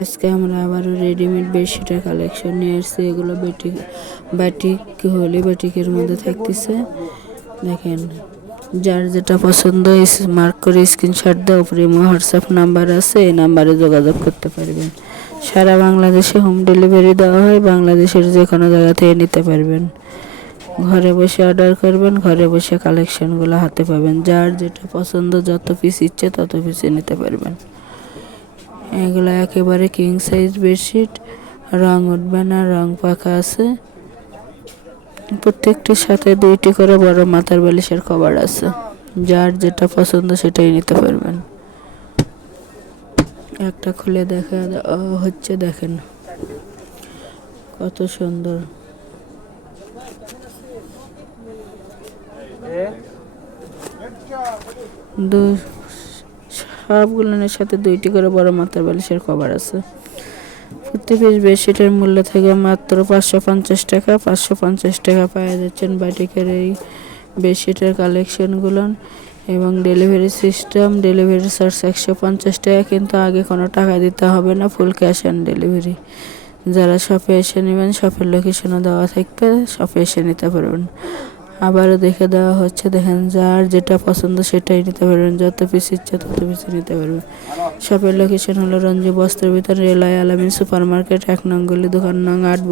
আজকে আমরা আবারও রেডিমেড বেডশিটের কালেকশন নিয়ে এসেছি। এগুলো বাটিক হলে বাটিকের মধ্যে থাকতেছে। দেখেন, যার যেটা পছন্দ মার্ক করে স্ক্রিনশট দেওয়া উপরে হোয়াটসঅ্যাপ নাম্বার আছে, এই নাম্বারে যোগাযোগ করতে পারবেন। সারা বাংলাদেশে হোম ডেলিভারি দেওয়া হয়, বাংলাদেশের যে কোনো জায়গা থেকে নিতে পারবেন। ঘরে বসে অর্ডার করবেন, ঘরে বসে কালেকশনগুলো হাতে পাবেন। যার যেটা পছন্দ, যত পিস ইচ্ছে তত পিসে নিতে পারবেন। এগুলো একেবারে কিং সাইজ বেডশিট, রং উঠবে না, রং পাকা আছে। প্রত্যেকটির সাথে 2টি করে বড় মাথার বালিশের কভার আছে। যার যেটা পছন্দ সেটাই নিতে পারবেন। একটা খুলে দেখা হচ্ছে, দেখেন কত সুন্দর। সবগুলোর সাথে 2টি করে বড় মাথার বালিশের কভার আছে। প্রতি পিস বেডশিটের মূল্য থেকে মাত্র 550 টাকা। 550 টাকা পাওয়া যাচ্ছেন বাটিকের এই বেডশিটের কালেকশনগুলো। এবং ডেলিভারি সিস্টেম, ডেলিভারি চার্জ 150 টাকা, কিন্তু আগে কোনো টাকা দিতে হবে না, ফুল ক্যাশ অন ডেলিভারি। যারা শপে এসে নেবেন, শপের লোকেশনও দেওয়া থাকবে, শপে এসে নিতে পারবেন। আবারও দেখে দেওয়া হচ্ছে, দেখেন যার যেটা পছন্দ সেটাই নিতে পারবেন। যত পিস ইচ্ছে তত পিস নিতে পারবেন। শপের লোকেশন হলো রঞ্জু বস্ত্র বিতান, রেলওয়ে আলামিন সুপার মার্কেট, 1 নং গলি, দোকান নং 8।